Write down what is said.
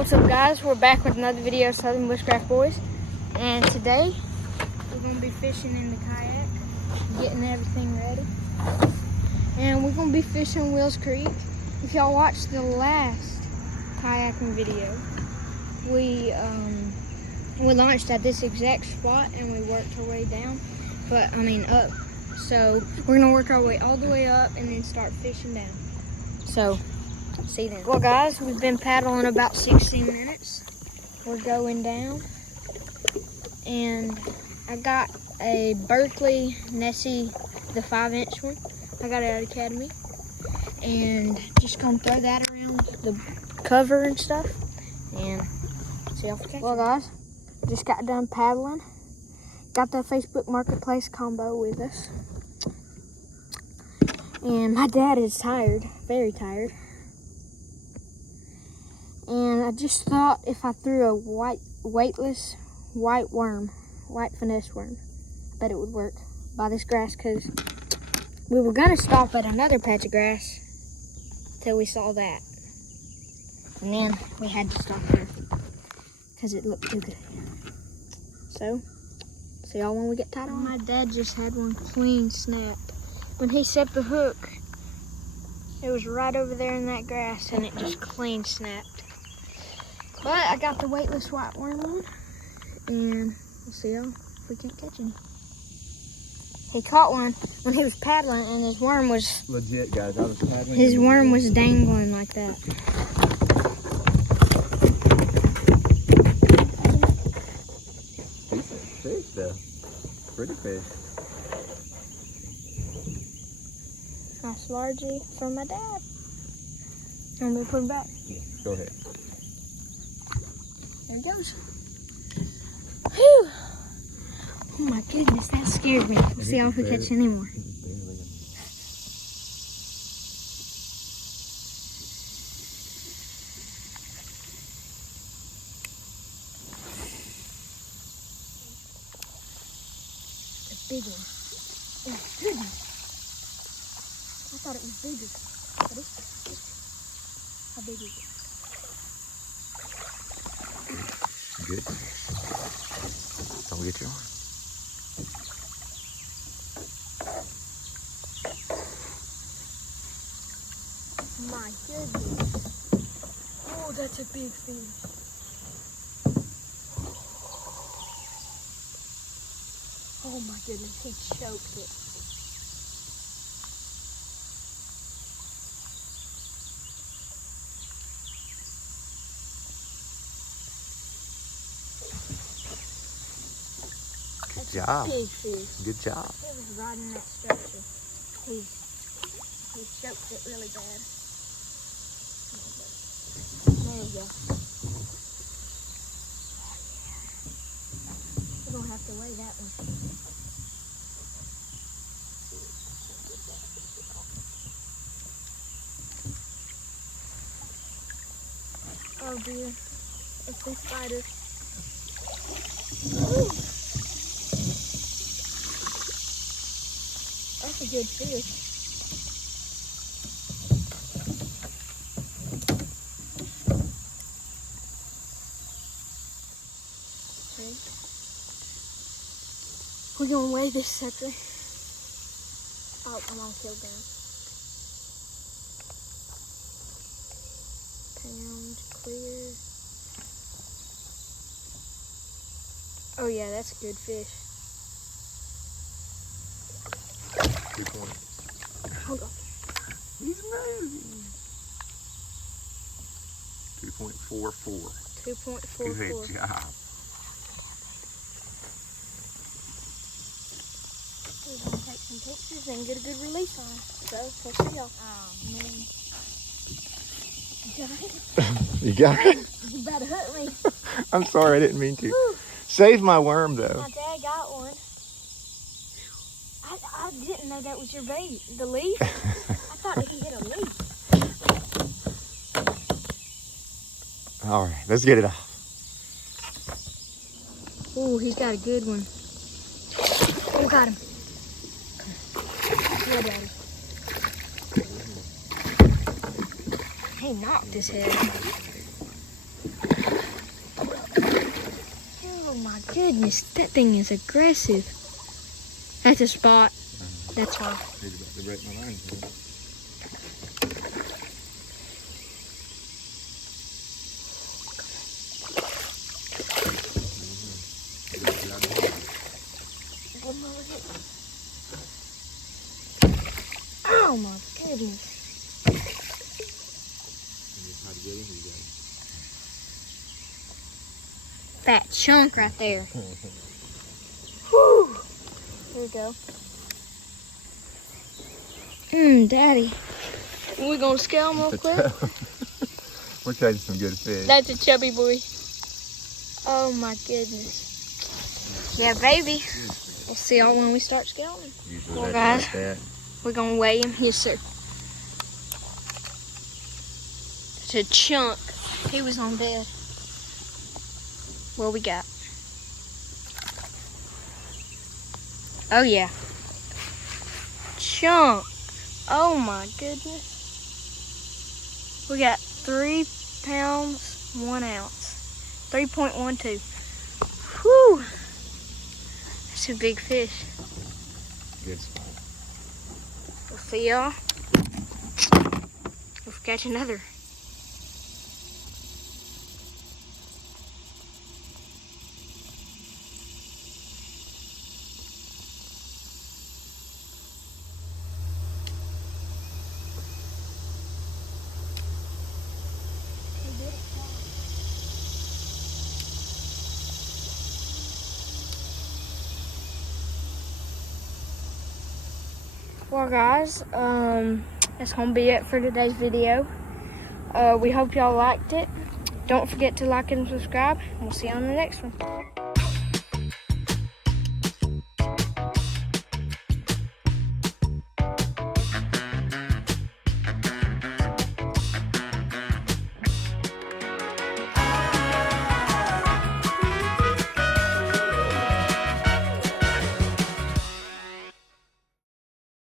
What's up, guys? We're back with another video of Southern Bushcraft Boys, and today we're going to be fishing in the kayak, getting everything ready, and we're going to be fishing Wills Creek. If y'all watched the last kayaking video, we launched at this exact spot and we worked our way down, up. So we're going to work our way all the way up and then start fishing down. So see you then. Well, guys, we've been paddling about 16 minutes. We're going down, and I got a Berkeley Nessie, the 5-inch one. I got it at Academy, and just gonna throw that around the cover and stuff, and see y'all for catching. Well, guys, just got done paddling. Got that Facebook Marketplace combo with us, and my dad is tired, very tired. And I just thought if I threw a weightless white finesse worm, bet it would work by this grass, because we were gonna stop at another patch of grass till we saw that. And then we had to stop here because it looked too good. So, see y'all when we get tied on. My dad just had one clean snap. When he set the hook, it was right over there in that grass and it just clean snapped. But I got the weightless white worm on, and we'll see y'all if we can't catch him. He caught one when he was paddling, and his worm was legit, guys. I was paddling. His worm was dangling like that. Decent fish, though. Pretty fish. Nice largie from my dad. I'm gonna put him back. Yeah, go ahead. There he goes. Whew. Oh my goodness, that scared me. We'll see if we catch any more. A big one. Oh goodness. I thought it was bigger. But it's how big is it? Good. Don't get your arm. My goodness. Oh, that's a big fish. Oh my goodness, he choked it. Good job. Big fish. Good job. It was right in that structure. He choked it really bad. There we go. We're gonna have to weigh that one. Oh dear, it's a spider. Ooh. That's a good fish. Okay. We're gonna weigh this sucker. Oh, I'm on kilogram. Pound clear. Oh yeah, that's a good fish. 2 points. Hold on. He's moving. 2.44. 2.44. Good job. We're gonna take some pictures and get a good release on it. So, we'll see y'all. Oh man. You got it? You got it? You better hurt me. I'm sorry, I didn't mean to. Whew. Save my worm, though. My dad got one. I didn't know that was your bait. The leaf? I thought it could hit a leaf. All right, let's get it off. Oh, he's got a good one. Oh, got him. Yeah, Daddy. He knocked his head. my goodness, that thing is aggressive. That's a spot. That's why. He's about to break my line. Oh my goodness. Fat chunk right there. Whew. There we go. Daddy. We're gonna scale him real quick. We're catching some good fish. That's a chubby boy. Oh my goodness. Yeah, baby. We'll see y'all when we start scaling him. Well, guys, we're gonna weigh him. Yes, sir. It's a chunk. He was on bed. What we got? Oh yeah. Chunk. Oh my goodness. We got 3 pounds, 1 ounce. 3.12. Whew. That's a big fish. Good spot. We'll see y'all. We'll catch another. Well, guys, that's gonna be it for today's video. We hope y'all liked it. Don't forget to like and subscribe. We'll see you on the next one.